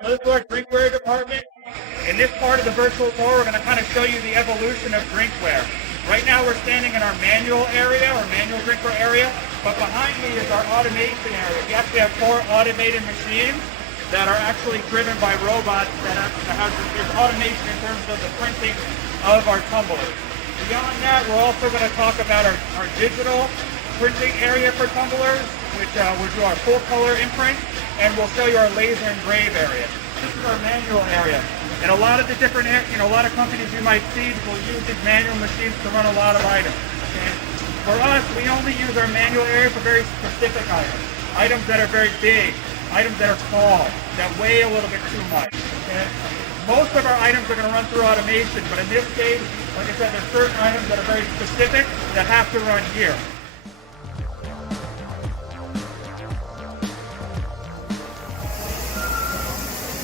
So this is our drinkware department. In this part of the virtual tour, we're going to kind of show you the evolution of drinkware. Right now we're standing in our manual area, or manual drinkware area, but behind me is our automation area. We actually have 4 automated machines that are actually driven by robots that have this automation in terms of the printing of our tumblers. Beyond that, we're also going to talk about our digital printing area for tumblers, which will do our full color imprint, and we'll show you our laser engrave area. This is our manual area. And a lot of the different, a lot of companies you might see will use these manual machines to run a lot of items. Okay? For us, we only use our manual area for very specific items. Items that are very big, items that are tall, that weigh a little bit too much. Okay? Most of our items are going to run through automation, but in this case, like I said, there's certain items that are very specific that have to run here.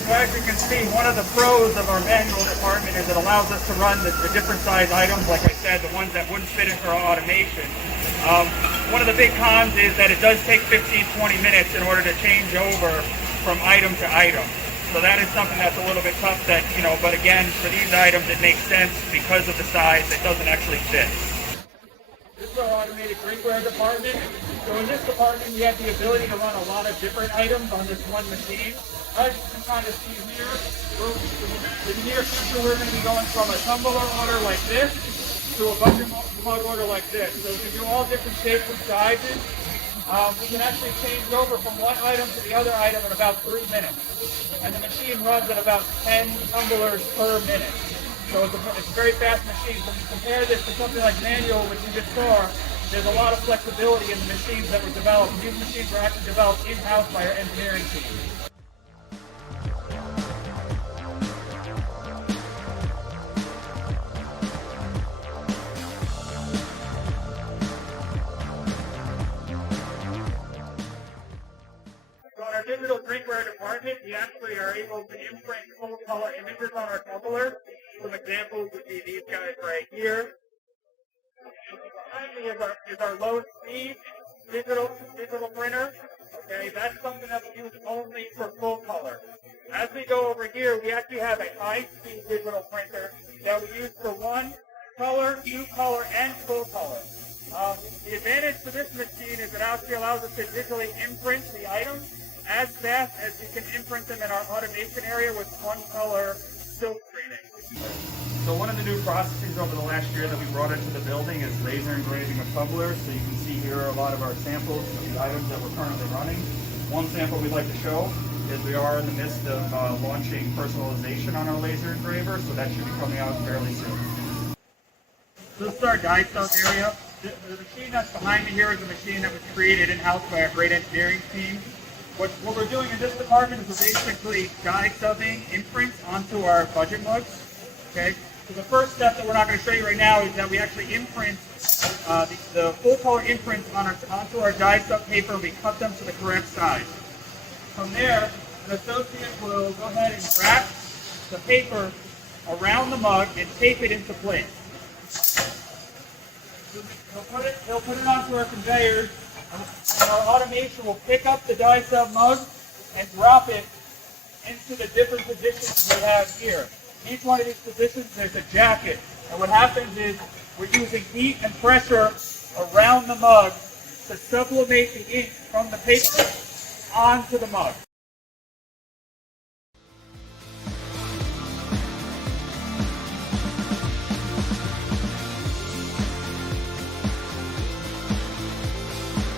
So as you can see, one of the pros of our manual department is it allows us to run the different size items, like I said, the ones that wouldn't fit into our automation. One of the big cons is that it does take 15-20 minutes in order to change over from item to item. So that is something that's a little bit tough that, but again, for these items it makes sense because of the size. It doesn't actually fit. This is our automated drinkware department. So in this department, we have the ability to run a lot of different items on this one machine. As you can kind of see here, in the near future, we're going to be going from a tumbler order like this to a budget mug order like this. So we can do all different shapes and sizes. We can actually change over from one item to the other item in about 3 minutes. And the machine runs at about 10 tumblers per minute. So it's a very fast machine. So when you compare this to something like manual, which you just saw, there's a lot of flexibility in the machines that were developed. These machines were actually developed in-house by our engineering team. Our digital drinkware department, we actually are able to imprint full color images on our tumblers. Some examples would be these guys right here. Behind me is our low speed digital printer. Okay, that's something that we use only for full color. As we go over here, we actually have a high speed digital printer that we use for 1 color, 2 color, and full color. The advantage to this machine is it actually allows us to digitally imprint the items as fast as you can imprint them in our automation area with 1 color silk screening. So one of the new processes over the last year that we brought into the building is laser engraving of tumblers. So you can see here a lot of our samples of the items that we're currently running. One sample we'd like to show is we are in the midst of launching personalization on our laser engraver, so that should be coming out fairly soon. So this is our die stuff area. The machine that's behind me here is a machine that was created in-house by a great engineering team. What we're doing in this department is we're basically die stubbing imprints onto our budget mugs. Okay. So the first step that we're not going to show you right now is that we actually imprint the full color imprints onto our die stub paper. We cut them to the correct size. From there, an associate will go ahead and wrap the paper around the mug and tape it into place. He'll put it onto our conveyors, and our automation will pick up the die stub mug and drop it into the different positions we have here. Each one of these positions, there's a jacket, and what happens is we're using heat and pressure around the mug to sublimate the ink from the paper onto the mug.